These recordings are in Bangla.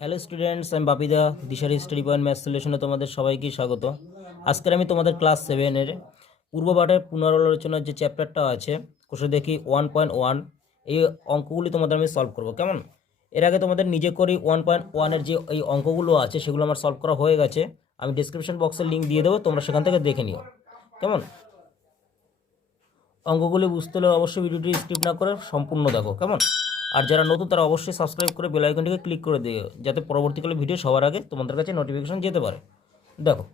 হ্যালো স্টুডেন্টস, আমি বাপিদা দিশারি স্টাডি পয়েন্ট ম্যাথ সলিউশনে তোমাদের সবাইকে স্বাগত। আজকের আমি তোমাদের ক্লাস 7-এর পূর্বপাঠের পুনরালোচনার যে চ্যাপ্টারটা আছে কোষে দেখি 1.1 এই অঙ্কগুলি তোমাদের আমি সলভ করব। কেমন? এর আগে তোমাদের নিজে করি 1.1-এর যে এই অঙ্কগুলো আছে সেগুলো আমার সলভ করা হয়ে গেছে। আমি ডিসক্রিপশন বক্সে লিঙ্ক দিয়ে দেবো, তোমরা সেখান থেকে দেখে নিও। কেমন? অঙ্কগুলি বুঝতে হলে অবশ্যই ভিডিওটি স্কিপ না করে সম্পূর্ণ দেখো। কেমন? আর যারা নতুন তারা অবশ্যই সাবস্ক্রাইব করে বেল আইকনটিকে ক্লিক করে দিও, যাতে পরবর্তীকালে ভিডিও সবার আগে তোমাদের কাছে নোটিফিকেশন যেতে পারে। দেখো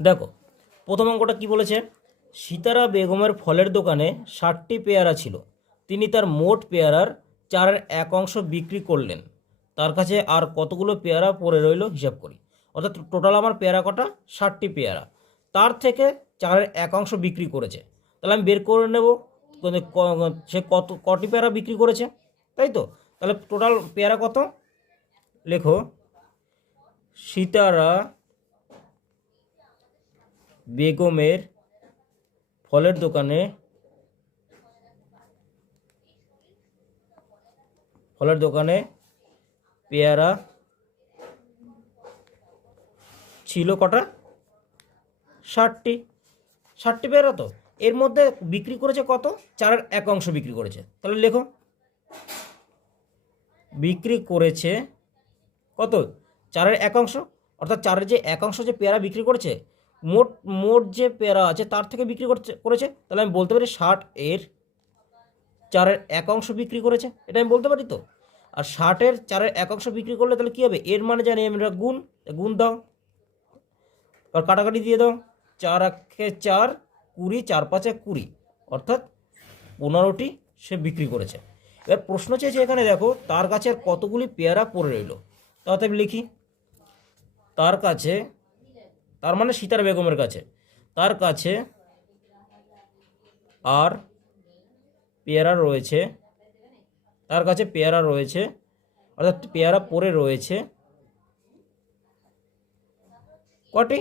দেখো প্রথম অঙ্কটা কি বলেছে? সীতারা বেগমের ফলের দোকানে 60টি পেয়ারা ছিল। তিনি তার মোট পেয়ারার 1/4 বিক্রি করলেন। তার কাছে আর কতগুলো পেয়ারা পড়ে রইল হিসাব করি। অর্থাৎ টোটাল আমার পেয়ারা কটা? 60টি পেয়ারা। তার থেকে 1/4 বিক্রি করেছে। তাহলে আমি বের করে নেব সে কটি পেয়ারা বিক্রি করেছে, তাই তো? তাহলে টোটাল পেয়ারা কত? লেখো, সীতারা বেগমের ফলের দোকানে পেয়ারা ছিল কটা? 60টি। 60টি পেয়ারা তো এর মধ্যে বিক্রি করেছে কত? 1/4 বিক্রি করেছে। তাহলে লেখো, বিক্রি করেছে কত? 1/4। অর্থাৎ 1/4 যে পেয়ারা বিক্রি করেছে, মোট মোট যে পেয়ারা আছে তার থেকে বিক্রি করেছে। তাহলে আমি বলতে পারি 60-এর 1/4 বিক্রি করেছে, এটা আমি বলতে পারি তো। আর 60-এর 1/4 বিক্রি করলে তাহলে কী হবে? এর মানে জানি আমরা গুণ দাও, আর কাটাকাটি দিয়ে দাও। 4×4 20, 4×5 20, অর্থাৎ 15টি সে বিক্রি করেছে। এবার প্রশ্ন চেয়েছে এখানে, দেখো তার কাছে আর কতগুলি পেয়ারা পড়ে রইল। তাতে লিখি, তার কাছে, তার মানে সীতারা বেগমের কাছে, তার কাছে আর পেয়ারা রয়েছে, তার কাছে পেয়ারা রয়েছে, অর্থাৎ পেয়ারা পড়ে রয়েছে কটি?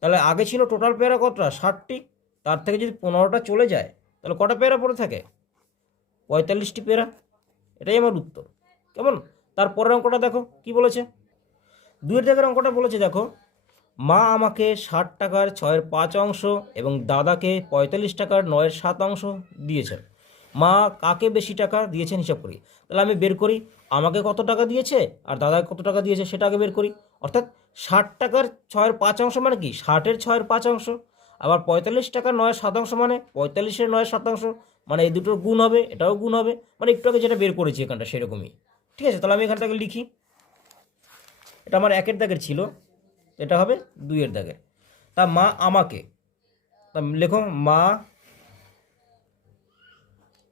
তাহলে আগে ছিল টোটাল পেয়ারা কতটা? 60টি। তার থেকে যদি 15টা চলে যায় তাহলে কটা পেয়ারা পড়ে থাকে? 45টি পেয়ারা। এটাই আমার উত্তর। কেমন? তারপরের অঙ্কটা দেখো কি বলেছে। 2-এর জায়গার অঙ্কটা বলেছে, দেখো, মা আমাকে 60 টাকার 6/5 এবং দাদাকে 45 টাকার 9/7 দিয়েছেন। মা কাকে বেশি টাকা দিয়েছেন হিসাব করি। তাহলে আমি বের করি আমাকে কত টাকা দিয়েছে আর দাদাকে কত টাকা দিয়েছে, সেটা আগে বের করি। অর্থাৎ 60 টাকার 6/5 মানে কি? 60-এর 6/5। আবার 45 টাকার 9/7 মানে 45-এর 9/7, মানে এই দুটোর গুণ হবে, এটাও গুণ হবে, মানে একটু আগে যেটা বের করেছি এখানটা সেরকমই। ঠিক আছে, তাহলে আমি এখান থেকে লিখি, এটা আমার 1-এর দাগের ছিল, এটা হবে 2-এর দাগের। তা মা আমাকে, তা লেখো, মা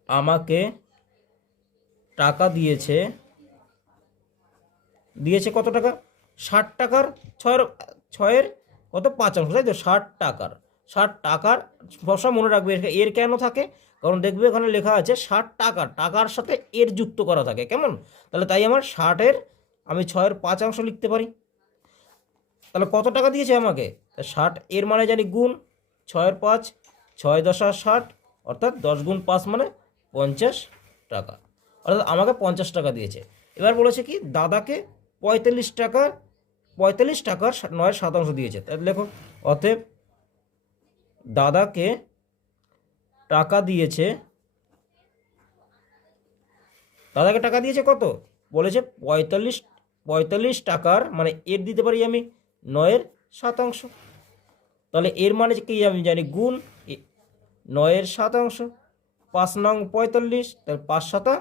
আমাকে টাকা দিয়েছে কত টাকা? 60 টাকার 6-এর কত? 5 অংশ, তাই তো? 60 টাকার সবসময় মনে রাখবে এর কেন থাকে, কারণ দেখবে ওখানে লেখা আছে 60 টাকার সাথে এর যুক্ত করা থাকে। কেমন? তাহলে তাই আমার 60-এর আমি 6/5 লিখতে পারি। তাহলে কত টাকা দিয়েছে আমাকে? 60 এর মানে জানি গুণ 6/5, 6×10 60, অর্থাৎ 10 গুণ 5 মানে 50 টাকা। অর্থাৎ আমাকে 50 টাকা দিয়েছে। এবার বলেছে কি, দাদাকে 45 টাকার 9/7 দিয়েছে। তাহলে লেখো, অতএব দাদাকে টাকা দিয়েছে, কত? বলেছে 45 টাকার, মানে এর দিতে পারি আমি 9/7। তাহলে এর মানে কি আমি জানি? গুণ 9/7, 5 নং 45, তাহলে 5×7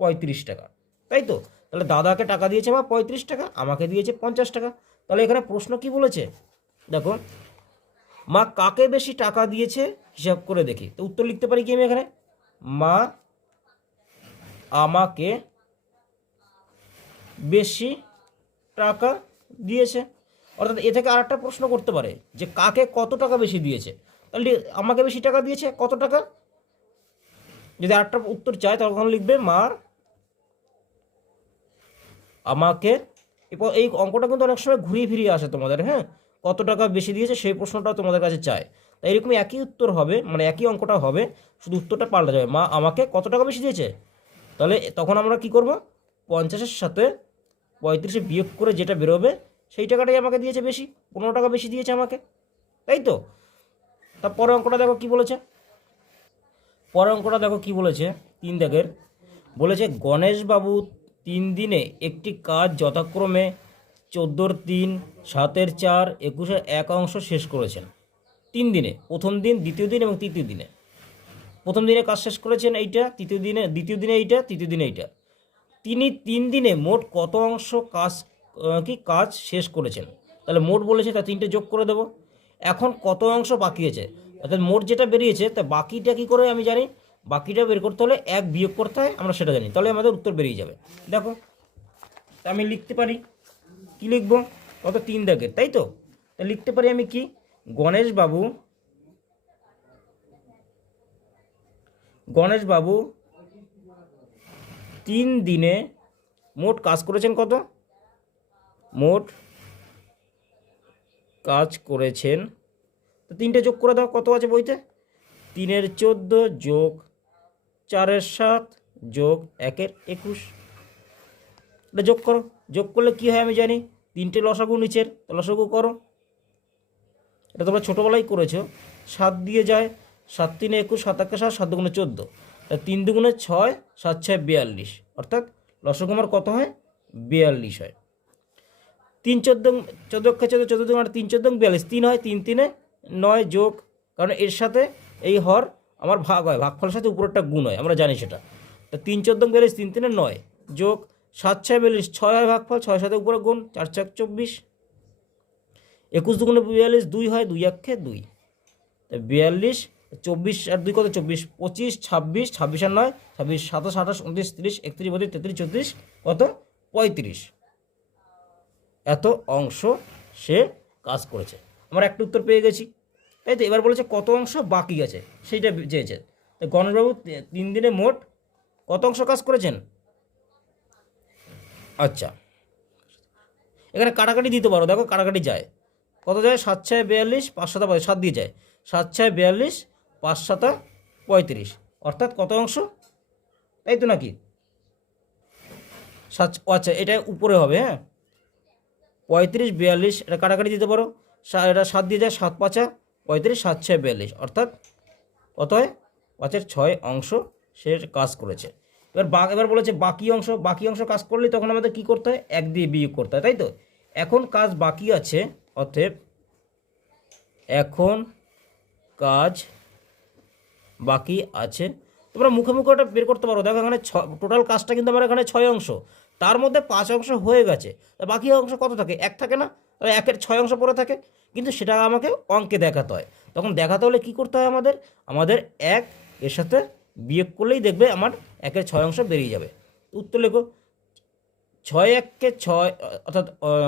35 টাকা, তাই তো? তাহলে দাদাকে টাকা দিয়েছে মা 35 টাকা, আমাকে দিয়েছে 50 টাকা। তাহলে এখানে প্রশ্ন কি বলেছে দেখো, মা কাকে বেশি টাকা দিয়েছে হিসাব করে দেখি। তো উত্তর লিখতে পারি কি আমি এখানে? মা আমাকে বেশি টাকা দিয়েছে। অর্থাৎ এ থেকে আরেকটা প্রশ্ন করতে পারে যে কাকে কত টাকা বেশি দিয়েছে। তাহলে আমাকে বেশি টাকা দিয়েছে কত টাকা, যদি আরেকটা উত্তর চায় তখন লিখবে মা আমাকে। এই অঙ্কটা কিন্তু অনেক সময় ঘুরিয়ে ফিরিয়ে আসে তোমাদের, হ্যাঁ, কত টাকা বেশি দিয়েছে সেই প্রশ্নটাও তোমাদের কাছে চায়। তাই এরকমই একই উত্তর হবে, মানে একই অঙ্কটা হবে, শুধু উত্তরটা পাল্টা যাবে। মা আমাকে কত টাকা বেশি দিয়েছে, তাহলে তখন আমরা কি করব? 50-এর সাথে 35 বিয়োগ করে যেটা বেরোবে সেই টাকাটাই আমাকে দিয়েছে বেশি, 15 টাকা বেশি দিয়েছে আমাকে, তাই তো। তারপরে অঙ্কটা দেখো কি বলেছে, পরের অঙ্কটা দেখো কি বলেছে, 3 দাগের বলেছে গণেশবাবু 3 দিনে একটি কাজ যথাক্রমে 14-3, 7-4, 21-1 অংশ শেষ করেছেন। 3 দিনে, প্রথম দিন, দ্বিতীয় দিন এবং তৃতীয় দিনে। প্রথম দিনে কাজ শেষ করেছেন এইটা, তৃতীয় দিনে, দ্বিতীয় দিনে এইটা, তৃতীয় দিনে এইটা। তিনি 3 দিনে মোট কত অংশ কাজ শেষ করেছেন? তাহলে মোট বলেছে, তা 3টে যোগ করে দেবো। এখন কত অংশ বাকি আছে, অর্থাৎ মোট যেটা বেরিয়েছে তা বাকিটা কী করে আমি জানি? বাকিটা বের করতে হলে 1 বিয়োগ করতে হয়, আমরা সেটা জানি, তাহলে আমাদের উত্তর বেরিয়ে যাবে। দেখো আমি লিখতে পারি, কি লিখবো? কত 3 দাগের, তাই তো। তা লিখতে পারি আমি কি, গণেশবাবু 3 দিনে মোট কাজ করেছেন কত? মোট কাজ করেছেন, তো 3টে যোগ করে দাও, কত আছে বইতে? 3-এর 14 যোগ 4-এর 7 যোগ 1-এর 21। এটা যোগ করো, যোগ করলে কি হয় আমি জানি, 3টে লসাগু নিচের, তো লসাগু করো। এটা তোমরা ছোটোবেলায় করেছো, 7 দিয়ে যায়, 7-3 21, 7-1 7, 7-2 14, 3-2 6, 7-6 42, অর্থাৎ লসাগু আমার কত হয়? 42 হয়। 3-14 14 14 14 আর 3-14 42, 3 হয়, 3-3 9 যোগ, কারণ এর সাথে এই হর আমার ভাগ হয়, ভাগফলের সাথে উপরেরটা গুণ হয়, আমরা জানি সেটা। তো 3-14 42, 3-3 9 যোগ 7-6 42, 6 হয় ভাগফল, 6 সাথে উপরে গুণ, 4-4 24, 21-2 42, 2 হয়, 2-1 2, 42, 24 আর 2 কত? 24, 25, 26, 26 আর 9 26, 27, 28, 29, 30, 31, 32, 33, 34, কত? 35। এত অংশ সে কাজ করেছে। আমরা একটা উত্তর পেয়ে গেছি, তাই তো। এবার বলেছে কত অংশ বাকি আছে সেইটা চেয়েছে। তো গণেশবাবু 3 দিনে মোট কত অংশ কাজ করেছেন? আচ্ছা, এখানে কাটাকাটি দিতে পারো, দেখো কাটাকাটি যায়, কত যায়? 7-6 42, 5-7 7 দিয়ে যায়, 7-6 42, 5-7 35, অর্থাৎ কত অংশ, তাই তো নাকি? 7, আচ্ছা এটা উপরে হবে, হ্যাঁ, 35 42, এটা কাটাকাটি দিতে পারো, এটা 7 দিয়ে যায়, 7-5 35, 7-6 42, অর্থাৎ কত হয়? 5-এর 6 অংশ সে কাজ করেছে। এবার বলেছে বাকি অংশ কাজ করলে তখন আমাদের কি করতে হয়? 1 দিয়ে বিয়োগ করতে হয়, তাই তো। এখন কাজ বাকি আছে, অতএব এখন কাজ বাকি আছে, তোমরা মুখে মুখে ওটা বের করতে পারো। দেখো এখানে টোটাল কাজটা কিন্তু আমার এখানে 6 অংশ, তার মধ্যে 5 অংশ হয়ে গেছে, তা বাকি অংশ কত থাকে? 1 থাকে না, তাহলে 1-এর 6 অংশ পড়ে থাকে, কিন্তু সেটা আমাকে অঙ্কে দেখাতে হয়। তখন দেখাতে হলে কি করতে হয় আমাদের? 1 এর সাথে বিয়োগ করলেই দেখবে আমার 1-এর 6 অংশ বেরিয়ে যাবে। উত্তর লেখো, 6-1-কে 6, অর্থাৎ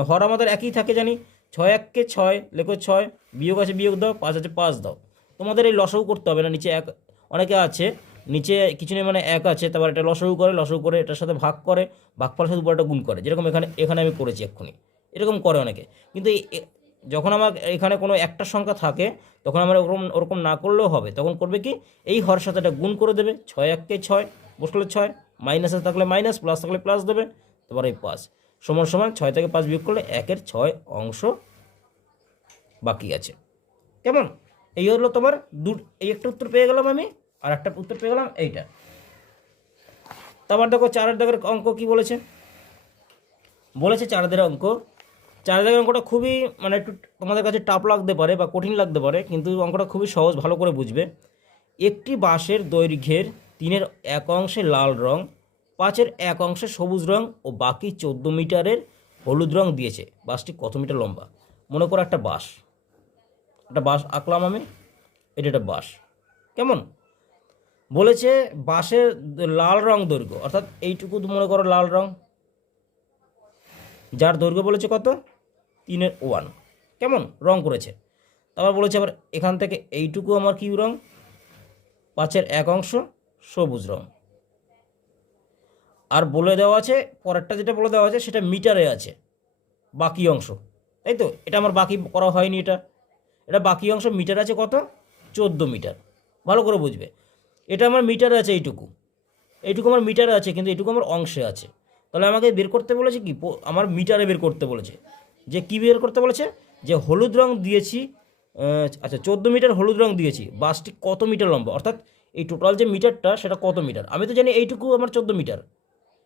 হর আমাদের একই থাকে জানি, 6-1-কে 6 লেখো 6, বিয়োগ আছে বিয়োগ দাও, 5 আছে 5 দাও। তোমাদের এই লসাগু করতে হবে না, নিচে 1 অনেকে আছে, নিচে কিছু নেই মানে 1 আছে, তারপর এটা লসাগু করে এটার সাথে ভাগ করে, ভাগফলের সাথে উপরে একটা গুণ করে, যেরকম এখানে আমি করেছি এক্ষুনি, এরকম করে অনেকে। কিন্তু যখন আমার এখানে কোনো একটা সংখ্যা থাকে তখন আমরা ওরকম না করলেও হবে, তখন করবে কি, এই হর সাথে এটা গুণ করে দেবে, 6-1-কে 6 বসলে 6, মাইনাসে থাকলে মাইনাস, প্লাস থাকলে প্লাস দেবে, তারপর এই 5 সমান সমান 6 থেকে 5 বিয়োগ করলে 1-এর 6 অংশ বাকি আছে। কেমন? এই হলো তোমার এই একটা উত্তর পেয়ে গেলাম আমি, আর একটা উত্তর পেয়ে গেলাম এইটা। তারপর দেখো 4-এর দাগের অঙ্ক কি বলেছে, 4 দাগের অঙ্ক, 4 দাগের অঙ্কটা খুবই মানে একটু তোমাদের কাছে টাফ লাগতে পারে বা কঠিন লাগতে পারে, কিন্তু অঙ্কটা খুবই সহজ, ভালো করে বুঝবে। একটি বাঁশের দৈর্ঘ্যের 3-এর 1 অংশে লাল রং, 5-এর 1 অংশে সবুজ রং ও বাকি 14 মিটারের হলুদ রং দিয়েছে। বাঁশটি কত মিটার লম্বা? মনে করো একটা বাঁশ আঁকলাম আমি, এটা একটা বাঁশ। কেমন? বলেছে বাঁশের লাল রং দৈর্ঘ্য, অর্থাৎ এইটুকু মনে করো লাল রং, যার দৈর্ঘ্য বলেছে কত? 3-এর 1। কেমন? রং করেছে। তারপর বলেছে আবার এখান থেকে এইটুকু আমার কি রং? 5-এর 1 অংশ সবুজ রং। আর বলে দেওয়া আছে, পরেরটা যেটা বলে দেওয়া আছে সেটা মিটারে আছে, বাকি অংশ, তাই তো। এটা আমার বাকি করা হয়নি, এটা বাকি অংশ মিটার আছে কত? 14 মিটার। ভালো করে বুঝবে, এটা আমার মিটারে আছে, এইটুকু আমার মিটারে আছে, কিন্তু এইটুকু আমার অংশে আছে। তাহলে আমাকে বের করতে বলেছে কি, আমার মিটারে বের করতে বলেছে। যে কি বের করতে বলেছে, যে হলুদ রং দিয়েছি, আচ্ছা 14 মিটার হলুদ রং দিয়েছি, বাসটি কত মিটার লম্বা, অর্থাৎ এই টোটাল যে মিটারটা সেটা কত মিটার। আমি তো জানি এইটুকু আমার 14 মিটার,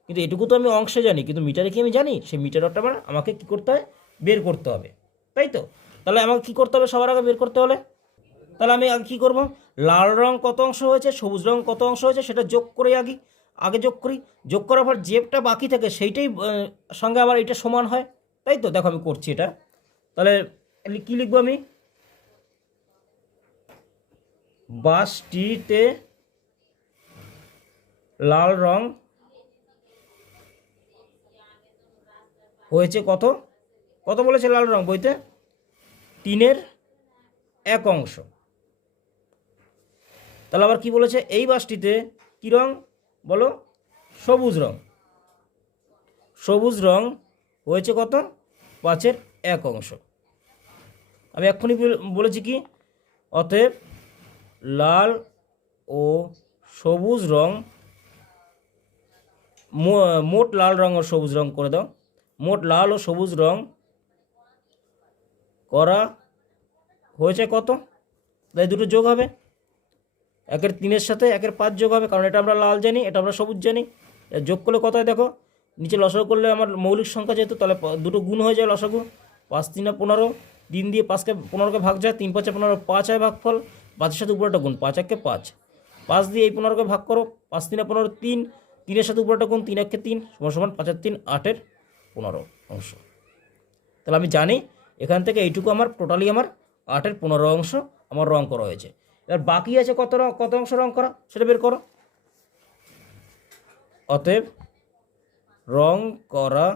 কিন্তু এটুকু তো আমি অংশে জানি, কিন্তু মিটারে কি আমি জানি? সেই মিটারটা আমাকে কী করতে হয়, বের করতে হবে, তাই তো? তাহলে আমাকে কী করতে হবে সবার আগে বের করতে হলে? তাহলে আমি আগে কী করবো, লাল রং কত অংশ হয়েছে, সবুজ রং কত অংশ হয়েছে সেটা যোগ করে আগে যোগ করি। যোগ করার পর যেটা বাকি থাকে সেইটাই সঙ্গে আবার এটা সমান হয়, তাই তো? দেখো আমি করছি এটা। তাহলে কী লিখবো আমি, বাসটিতে লাল রং হয়েছে কত, কত বলেছে লাল রং বইতে, 1/3 তাহলে আবার কি বলেছে, এই বাসটিতে কী রং বলো, সবুজ রং। সবুজ রং হয়েছে কত, 5/1। আমি এক্ষুনি বলেছি কি, অতএব লাল ও সবুজ রং, মোট লাল রং ও সবুজ রং করে দাও, মোট লাল ও সবুজ রং করা হয়েছে কত, তাই দুটো যোগ হবে, 1/3 সাথে 1/5 যোগ হবে, কারণ এটা আমরা লাল জানি, এটা আমরা সবুজ জানি। যোগ করলে কত হয় দেখো, নিচে লসাগু করলে আমার মৌলিক সংখ্যা যেহেতু, তাহলে দুটো গুণ হয়ে যায় লসাগু, 5 3 15, 3 দিয়ে 5কে 15কে ভাগ যায়, 3 5 15, 5 হয় ভাগফল, 5-এর সাথে উপরেটা গুণ, 5 1 5, 5 দিয়ে এই 15কে ভাগ করো, 5 3 15, 3, 3-এর সাথে উপরেটা গুণ, 3 1 3 সমান 5 আর 3 8/15 অংশ। তাহলে আমি জানি এখান থেকে এইটুকু আমার টোটালি আমার 8/15 অংশ আমার রং করা হয়েছে। এবার বাকি আছে কত অংশ রং করা সেটা বের করো। অতএব রং করা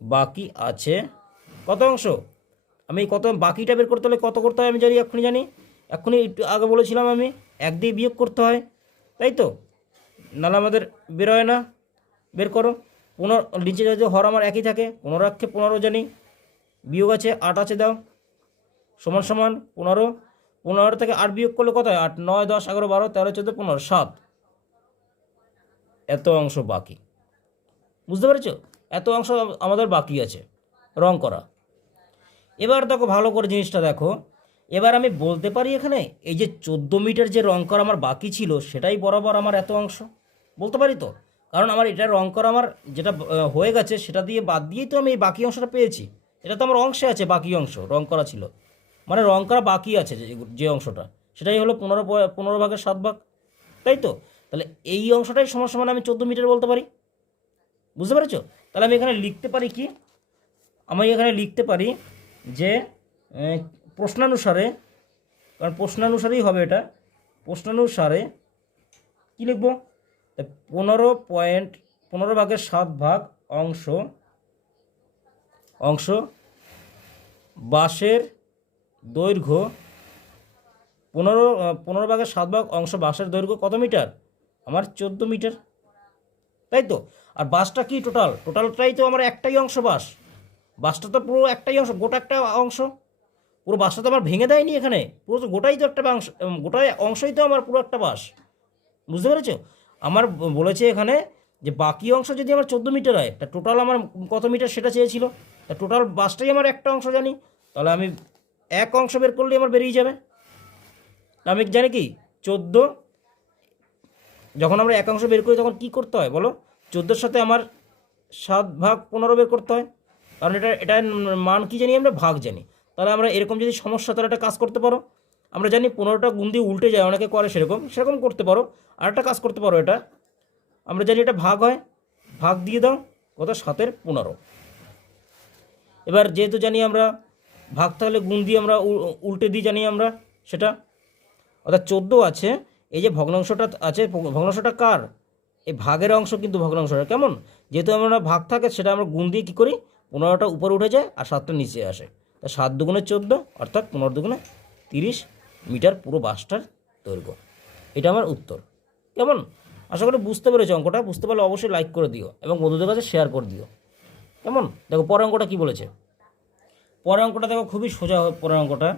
বাকি আছে কত অংশ, আমি কত বাকিটা বের করতে হলে কত করতে হয় আমি জানি, এক্ষুনি জানি, এক্ষুনি একটু আগে বলেছিলাম আমি 1 দিয়ে বিয়োগ করতে হয়, তাই তো? নাহলে আমাদের বের হয় না। বের করো, 15 নিচে যদি হর আমার একই থাকে, 15 1 15 জানি, বিয়োগ আছে 8 আছে দাও, সমান সমান 15, 15 থেকে 8 বিয়োগ করলে কত হয়, 8 9 10 11 12 13 14 15 7, এত অংশ বাকি। বুঝতে পেরেছো? এত অংশ আমাদের বাকি আছে রং করা। এবার দেখো ভালো করে জিনিসটা দেখো, এবার আমি বলতে পারি এখানে এই যে 14 মিটার যে রং করা আমার বাকি ছিল সেটাই বরাবর আমার এত অংশ, বলতে পারি তো? কারণ আমার এটা রং করা আমার যেটা হয়ে গেছে সেটা দিয়ে বাদ দিয়েই তো আমি এই বাকি অংশটা পেয়েছি। এটা তো আমার অংশে আছে, বাকি অংশ রং করা ছিল, মানে রং করা বাকি আছে যে অংশটা, সেটাই হলো 15/7, তাই তো? তাহলে এই অংশটাই সমান সমান আমি 14 মিটার বলতে পারি। বুঝতে পেরেছো? তাহলে আমি এখানে লিখতে পারি কি, আমি এখানে লিখতে পারি যে প্রশ্নানুসারে, কারণ প্রশ্নানুসারেই হবে এটা, প্রশ্নানুসারে কী লিখব, 15/7 অংশ বাঁশের দৈর্ঘ্য, 15/7 অংশ বাঁশের দৈর্ঘ্য কত মিটার, আমার 14 মিটার, তাই তো? আর বাসটা কি টোটালটাই তো আমার একটাই অংশ, বাসটা তো পুরো একটাই অংশ, গোটা একটা অংশ, পুরো বাসটা তো আমার ভেঙে দেয়নি এখানে, পুরো তো গোটাই তো একটা অংশ, গোটাই অংশই তো আমার পুরো একটা বাস। বুঝতে পেরেছো? আমার বলেছে এখানে যে বাকি অংশ যদি আমার 14 মিটার হয়, তা টোটাল আমার কত মিটার সেটা চেয়েছিল, তা টোটাল বাসটাই আমার একটা অংশ জানি, তাহলে আমি এক অংশ বের করলেই আমার বেরিয়ে যাবে। আমি জানি কি 14, যখন আমরা এক অংশ বের করি তখন কি করতে হয় বলো, 14-এর সাথে আমার 7/15 বের করতে হয়, কারণ এটা মান কি জানি, আমরা ভাগ জানি। তাহলে আমরা এরকম যদি সমস্যা, তাহলে একটা কাজ করতে পারো, আমরা জানি 15টা গুণ দিয়ে উল্টে যায়, অনেকে করে সেরকম করতে পারো। আর একটা কাজ করতে পারো, এটা আমরা জানি এটা ভাগ হয়, ভাগ দিয়ে দাও কত, 7/15। এবার যেহেতু জানি আমরা ভাগ, তাহলে গুণ দিয়ে আমরা উল্টে দিয়ে জানি আমরা সেটা, অর্থাৎ 14 আছে, এই যে ভগ্নাংশটা আছে, ভগ্নাংশটা কার, এই ভাগের অংশ, কিন্তু ভগ্নাংশটা কেমন, যেহেতু আমরা ভাগ থাকে সেটা আমরা গুণ দিয়ে কী করি, 15টা উপরে উঠে যায় আর 7টা নিচে আসে, তা 7 দুগুণে 14, অর্থাৎ 15 দুগুণে 30 মিটার পুরো বাসটার দৈর্ঘ্য। এটা আমার উত্তর। কেমন? আশা করি বুঝতে পেরেছো অঙ্কটা। বুঝতে পারলে অবশ্যই লাইক করে দিও এবং বন্ধুদের কাছে শেয়ার করে দিও। কেমন? দেখো পরের অঙ্কটা কী বলেছে, পরের অঙ্কটা দেখো খুবই সোজা। পরের অঙ্কটা,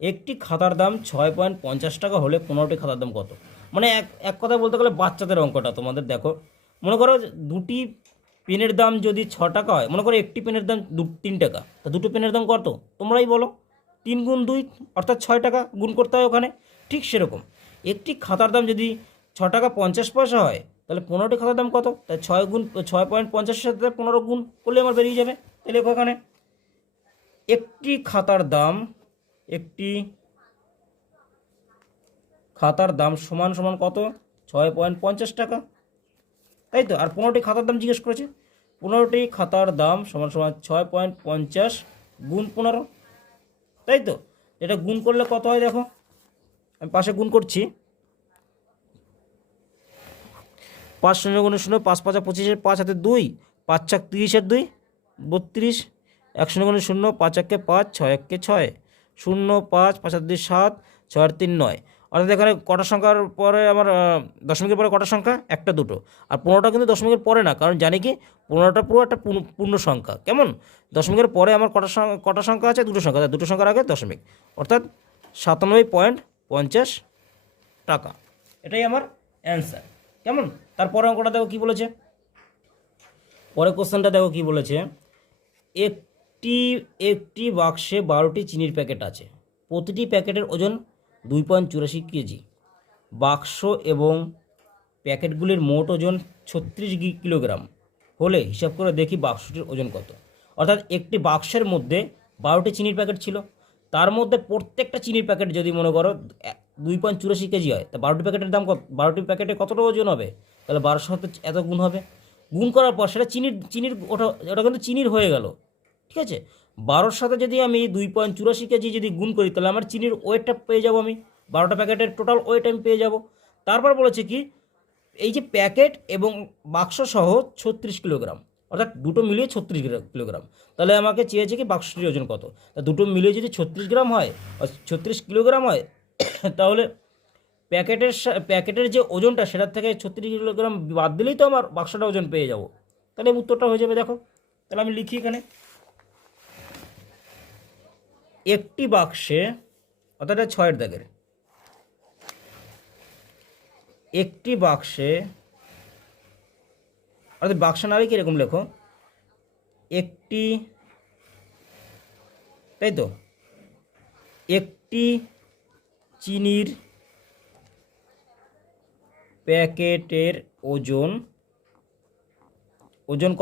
একটি খাতার দাম 6.50 টাকা হলে 15টি খাতার দাম কত? মানে এক কথা বলতে গেলে বাচ্চাদের অঙ্কটা তোমাদের। দেখো মনে করো দুটি পেনের দাম যদি 6 টাকা হয়, মনে করো একটি পেনের দাম 3 টাকা, তা দুটো পেনের দাম কত তোমরাই বলো। 3 × 2 অর্থাৎ 6 টাকা, গুণ করতে হয় ওখানে। ঠিক সেরকম একটি খাতার দাম যদি 6 টাকা 50 পয়সা হয়, তাহলে 15টি খাতার দাম কত? তাই 6 × 6.50-এর সাথে 15 গুণ করলে আমার বেরিয়ে যাবে। তাহলে ওখানে একটি খাতার দাম সমান সমান কত? 6.50 টাকা, তাই তো। আর 15টি খাতার দাম জিজ্ঞেস করেছে, 15টি খাতার দাম সমান সমান 6.50 গুণ 15, তাই তো। এটা গুণ করলে কত হয় দেখো, আমি পাশে গুণ করছি। 5 0 × 0, 5 5 25, 5 হাতে 2, 5 4 30, 2 32, 1 0 × 0, 5 1 5, 6 1 6, 0 5 5 2 7, 6 আর 3 9। অর্থাৎ এখানে কটা সংখ্যার পরে আমার দশমিকের পরে কটা সংখ্যা? একটা দুটো। আর 15টা কিন্তু দশমিকের পরে না, কারণ জানি কি 15টা পুরো একটা পূর্ণ সংখ্যা। কেমন? দশমিকের পরে আমার কটা সংখ্যা আছে? দুটো সংখ্যা, তাই দুটো সংখ্যার আগে দশমিক, অর্থাৎ 97.50 টাকা। এটাই আমার অ্যান্সার। কেমন? তারপরে অঙ্কটা দেখো কী বলেছে, পরে কোশ্চেনটা দেখো কী বলেছে। একটি বাক্সে 12টি চিনির প্যাকেট আছে, প্রতিটি প্যাকেটের ওজন 2.84 কেজি। বাক্স এবং প্যাকেটগুলির মোট ওজন 36 কিলোগ্রাম হলে হিসাব করে দেখি বাক্সটির ওজন কত। অর্থাৎ একটি বাক্সের মধ্যে 12টি চিনির প্যাকেট ছিল, তার মধ্যে প্রত্যেকটা চিনির প্যাকেট যদি মনে করো 2.84 কেজি হয়, তা 12টি প্যাকেটের দাম কত? 12টি প্যাকেটে কতটা ওজন হবে? তাহলে 1200 সাথে এত গুণ হবে। গুণ করার পর সেটা চিনির ওটা কিন্তু চিনির হয়ে গেল। ঠিক আছে, 12-র সাথে যদি আমি 2.84 কেজি যদি গুণ করি, তাহলে আমার চিনির ওয়েটটা পেয়ে যাবো আমি, 12টা প্যাকেটের টোটাল ওয়েট আমি পেয়ে যাব। তারপর বলেছে কি, এই যে প্যাকেট এবং বাক্স সহ 36 কিলোগ্রাম, অর্থাৎ দুটো মিলিয়ে 36 কিলোগ্রাম। তাহলে আমাকে চেয়েছে কি বাক্সটির ওজন কত। তা দুটো মিলিয়ে যদি 36 গ্রাম হয়, 36 কিলোগ্রাম হয়, তাহলে প্যাকেটের যে ওজনটা সেটার থেকে 36 কিলোগ্রাম বাদ দিলেই তো আমার বাক্সটা ওজন পেয়ে যাব। তাহলে উত্তরটা হয়ে যাবে। দেখো তাহলে আমি লিখি এখানে, একটি বাক্সে, অর্থাৎ 6-এর দাগের, একটি বাক্সে, অর্থাৎ বাক্স না লিখে এরকম লেখো, একটি, তাই তো, একটি চিনির প্যাকেটের ওজন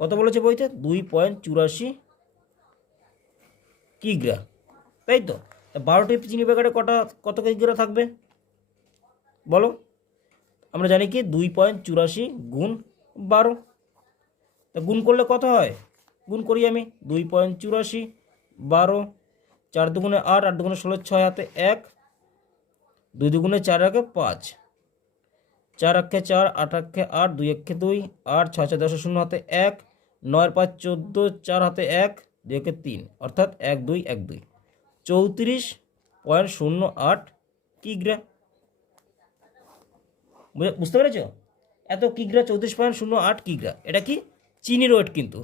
কত বলেছে বইতে? 2.84 কিগ্রা, তাই তো। 12টি চিনি প্যাকেটে কত কিগ্রা থাকবে বলো? আমরা জানি কি 2.84 গুণ 12, তা গুণ করলে কত হয়? গুণ করি আমি, 2.84 12, 4 দুগুণে 8, 8 দুগুণে 16, 6 হাতে 1, 2 দুগুণে 4 একে 5, 4 একে 4, 8 একে 8, 2 একে 2, 8, 6 6 10, 0 হাতে 1, 9 5 14, 4 হাতে 1, 2 একে 3, অর্থাৎ 1 2 1 2, 34.08 কিগ্রা। বুঝতে পেরেছ? এত কিগ্রা, 34.08 কিগ্রা। এটা কি চিনির ওয়েট কিন্তু।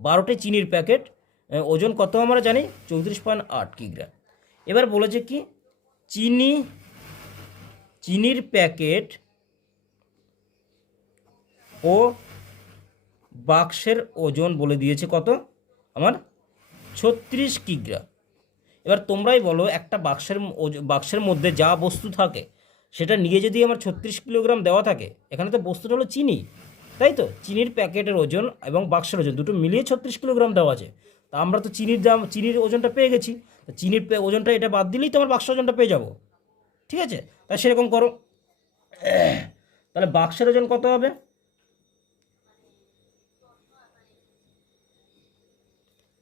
12টি চিনির প্যাকেট, ওজন কত আমরা জানি? 34.8 কিগ্রা। এবার বলেছে কি, চিনির প্যাকেট ও বাক্সের ওজন বলে দিয়েছে কত আমার? 36 কিগ্রা। এবার তোমরাই বলো, একটা বাক্সের মধ্যে যা বস্তু থাকে সেটা নিয়ে যদি আমার 36 কিলোগ্রাম দেওয়া থাকে, এখানে তো বস্তুটা হলো চিনি, তাই তো। চিনির প্যাকেটের ওজন এবং বাক্সের ওজন দুটো মিলিয়ে 36 কিলোগ্রাম দেওয়া আছে। তা আমরা তো চিনির ওজনটা পেয়ে গেছি, চিনির ওজনটা এটা বাদ দিলেই তো আমার বাক্সের ওজনটা পেয়ে যাব। ঠিক আছে, তাই সেরকম করো। তাহলে বাক্সের ওজন কত হবে?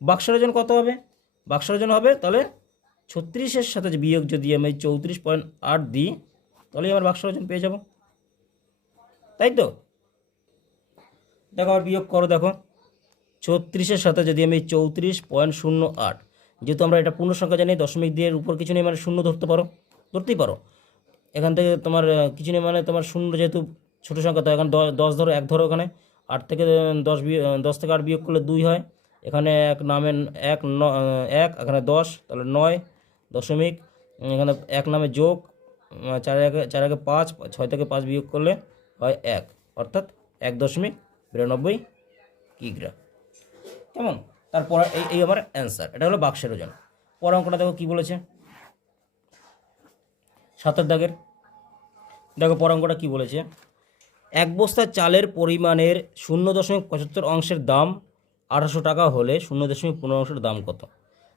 বাক্সের ওজন কত হবে? বাক্সের ওজন হবে তাহলে 36-এর সাথে বিয়োগ যদি আমি 34.8 দিই, তাহলে আমার বাক্সের ওজন পেয়ে যাব, তাই তো। দেখো আবার বিয়োগ করো, দেখো 36-এর সাথে যদি আমি 34.08, যেহেতু আমরা এটা পূর্ণ সংখ্যা জানি, দশমিক দিয়ে উপর কিছু নেই মানে শূন্য ধরতেই পারো। এখান থেকে তোমার কিছু নেই মানে তোমার শূন্য, যেহেতু ছোটো সংখ্যা, তো এখন 10 ধরো, 1 ধরো, এখানে 8 থেকে 10 থেকে 8 বিয়োগ করলে 2 হয়, এখানে 1 নামে 1 1, এখানে 10, তাহলে 9 দশমিক, এখানে 1 নামে যোগ, 4 আগে 5, 6 থেকে 5 বিয়োগ করলে হয় 1, অর্থাৎ 1.92 কিগ্রা। কেমন? তারপর এই আমার অ্যান্সার, এটা হলো বাক্সের ওজন। পরের অঙ্কটা দেখো কি বলেছে, 7 দাগের। দেখো পরের অঙ্কটা কি বলেছে, 1 বস্তা চালের পরিমাণের 0.75 অংশের দাম 1800 টাকা হলে 0.15 অংশের দাম কত?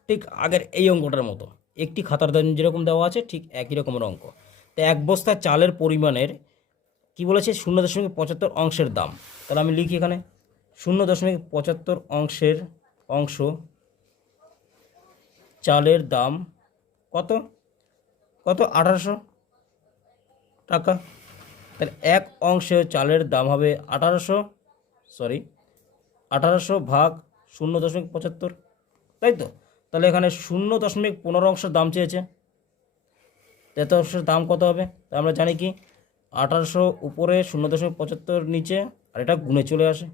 ঠিক আগের এই অঙ্কটার মতো, একটি খাতার দাম যেরকম দেওয়া আছে ঠিক একই রকমের অঙ্ক। তো 1 বস্তা চালের পরিমাণের কি বলেছে, 0.75 অংশের দাম। তাহলে আমি লিখি এখানে 0.75 অংশ চালের দাম কত? 1800 টাকা। তাহলে 1 অংশে চালের দাম হবে 1800 ভাগ 0.75, তাই তো? তাহলে এখানে 0.15 অংশের দাম চেয়েছে, এত অংশের দাম কত হবে? তা আমরা জানি কি 1800 উপরে 0.75 নিচে, আর এটা গুণে চলে আসে,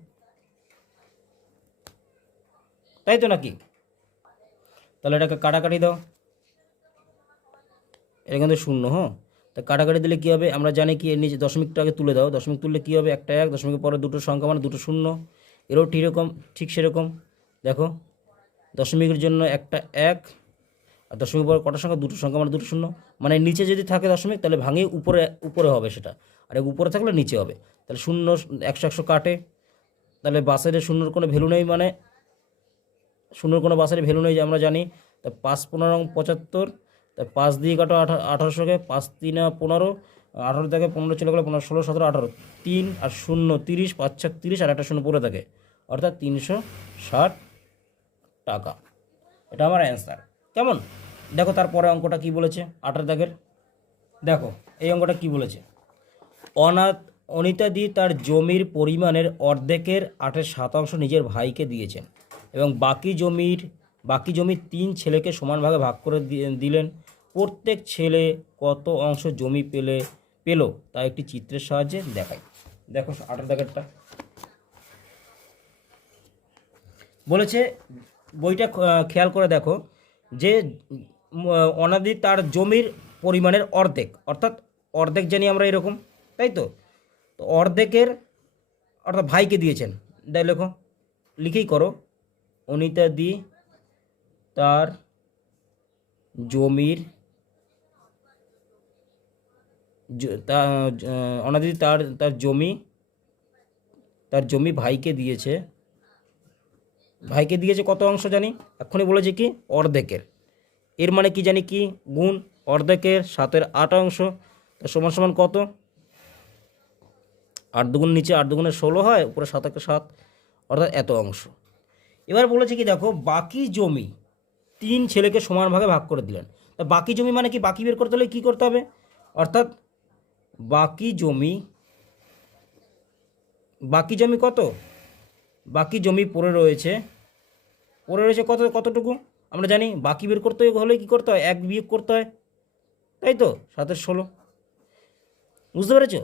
তাই তো নাকি? তাহলে এটাকে কাটাকাটি দাও, এটা কিন্তু 0। হ্যাঁ, তা কাটাকাটি দিলে কী হবে? আমরা জানি কি এর নিচে দশমিকটা আগে তুলে দাও, দশমিক তুললে কী হবে? একটা 1, দশমিকের পরে দুটো সংখ্যা মানে দুটো 0। এরও ঠিক সেরকম দেখো, দশমিকের জন্য একটা 1, আর দশমিকের পরে কটা সংখ্যা? দুটো সংখ্যা মানে দুটো 0। মানে নিচে যদি থাকে দশমিক তাহলে ভাঙিয়ে উপরে হবে সেটা, আর উপরে থাকলে নিচে হবে। তাহলে 0 100 কাটে, তাহলে বাসের 0-র কোনো ভ্যালু নেই, মানে 0-র কোনো বাসের ভ্যালু নেই যে আমরা জানি। তা 5 15 75, তা 5 দিয়ে কাটো 1800কে, 5 3 15, 18 থেকে 15 চলে গেলে 15 16 17 18, 3 আর 0 30, 5 6 30, আর একটা 0 পড়ে থাকে, অর্থাৎ 360 টাকা। এটা আমার অ্যান্সার। কেমন? দেখো তারপরে অঙ্কটা কি বলেছে, 18 দাগের। দেখো এই অঙ্কটা কি বলেছে, অনিতাদি তার জমির পরিমাণের অর্ধেকের 8/7 নিজের ভাইকে দিয়েছেন এবং বাকি জমি 3 ছেলেকে সমান ভাগে ভাগ করে দিলেন। প্রত্যেক ছেলে কত অংশ জমি পেল তা একটি চিত্রের সাহায্যে দেখাই। দেখো 18 দাগেরটা বলেছে, বইটা খেয়াল করে দেখো যে অনাদি তার জমির পরিমাণের অর্ধেক, অর্থাৎ অর্ধেক জানি আমরা এরকম, তাই তো? তো অর্ধেকের অর্থাৎ ভাইকে দিয়েছেন, তাই লেখো, লিখেই করো, অনিতাদি তার জমির অনাদি তার জমি ভাইকে দিয়েছে কত অংশ জানি? এক্ষুনি বলেছে কি অর্ধেকের, এর মানে কি জানি কি গুণ, অর্ধেকের 7-এর 8 অংশ, তা সমান সমান কত? 8 দুগুণ নিচে 8 দুগুণে 16 হয়, উপরে 7 7, অর্থাৎ এত অংশ। এবার বলেছে কি দেখো, বাকি জমি 3 ছেলেকে সমান ভাগে ভাগ করে দিলেন। তা বাকি জমি মানে কি? বাকি বের করতে হলে কী করতে হবে? অর্থাৎ বাকি জমি কত? বাকি জমি পড়ে রয়েছে কতটুকু? আমরা জানি বাকি বের করতে হলে কী করতে হয়? 1 বিয়োগ করতে হয়, তাই তো? 7-এর 16, বুঝতে পেরেছো?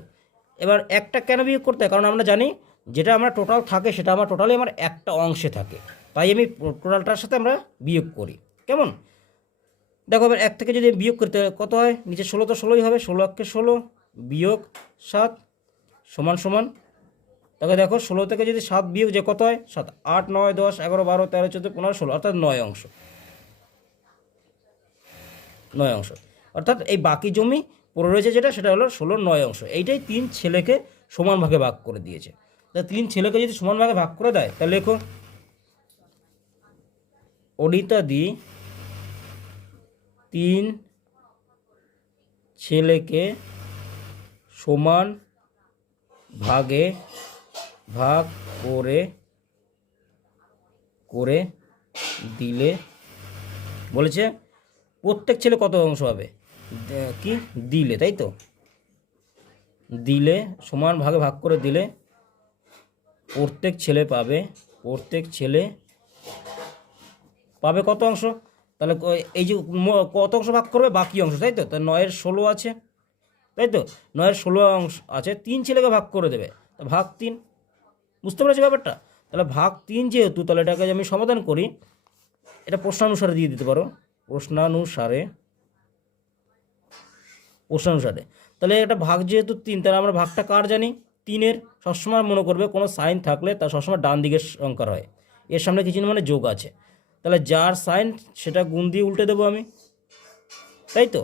এবার একটা কেন বিয়োগ করতে হয়? কারণ আমরা জানি যেটা আমরা টোটাল থাকে সেটা আমার টোটালি আমার একটা অংশে থাকে, তাই আমি টোটালটার সাথে আমরা বিয়োগ করি। কেমন? দেখো এবার 1 থেকে যদি বিয়োগ করতে হয় কত হয়? নিচে 16 তো 16ই হবে, 16 × 16 বিয়োগ 7 সমান সমান, তাকে দেখো 16 থেকে যদি 7 বিয়োগ যে কত হয়? 7 8 9 10 11 12 13 14 15 16, অর্থাৎ 9 অংশ। অর্থাৎ এই বাকি জমি পড়ে রয়েছে যেটা, সেটা হলো 16 9 অংশ। এইটাই 3 ছেলেকে সমান ভাগে ভাগ করে দিয়েছে। তা 3 ছেলেকে যদি সমান ভাগে ভাগ করে দেয়, তাহলে লেখো, অনিতাদি 3 ছেলেকে সমান ভাগে ভাগ করে দিলে, বলেছে প্রত্যেক ছেলে কত অংশ হবে? কি দিলে, তাই তো? দিলে সমান ভাগে ভাগ করে দিলে প্রত্যেক ছেলে পাবে কত অংশ? তাহলে এই যে কত অংশ ভাগ করবে? বাকি অংশ, তাই তো? তা 9-এর 16 আছে, তাই তো? 9-এর 16 অংশ আছে, 3 ছেলেকে ভাগ করে দেবে, তা ভাগ 3। বুঝতে পেরেছি ব্যাপারটা? তাহলে ভাগ 3 যেহেতু, তাহলে এটাকে আমি সমাধান করি, এটা প্রশ্নানুসারে দিয়ে দিতে পারো, প্রশ্নানুসারে। তাহলে এটা ভাগ যেহেতু 3, তাহলে আমরা ভাগটা কার জানি? 3-এর সবসময় মনে করবে কোনো সাইন থাকলে তার সবসময় ডান দিকের সংখ্যার হয়, এর সামনে কি চিহ্ন মানে যোগ আছে, তাহলে যার সাইন সেটা গুণ দিয়ে উল্টে দেবো আমি, তাই তো।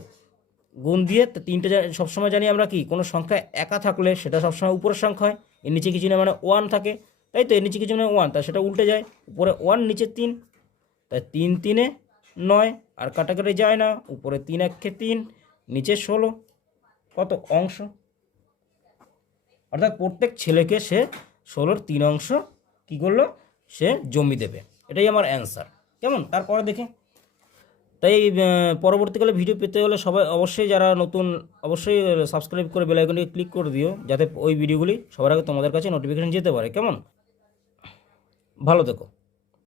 গুণ দিয়ে 3টে সবসময় জানি আমরা কি কোনো সংখ্যা একা থাকলে সেটা সবসময় উপরের সংখ্যা হয়, এর নিচে কিছু না মানে 1 থাকে, তাই তো, এর নিচে কিছু মানে 1, তাই সেটা উল্টে যায়, উপরে 1 নিচে 3, তাই 3 3 9, আর কাটাকাটি যায় না, উপরে 3 1 3, নিচে 16, কত অংশ, অর্থাৎ প্রত্যেক ছেলেকে সে 16-র 3 অংশ কী করলো, সে জমি দেবে। এটাই আমার অ্যান্সার। কেমন, তারপরে দেখে। তাই পরবর্তীকালে ভিডিও পেতে হলে সবাই অবশ্যই যারা নতুন অবশ্যই সাবস্ক্রাইব করে বেল আইকনটিকে ক্লিক করে দিও, যাতে ওই ভিডিওগুলি সবার আগে তোমাদের কাছে নোটিফিকেশন যেতে পারে। কেমন, ভালো থেকো।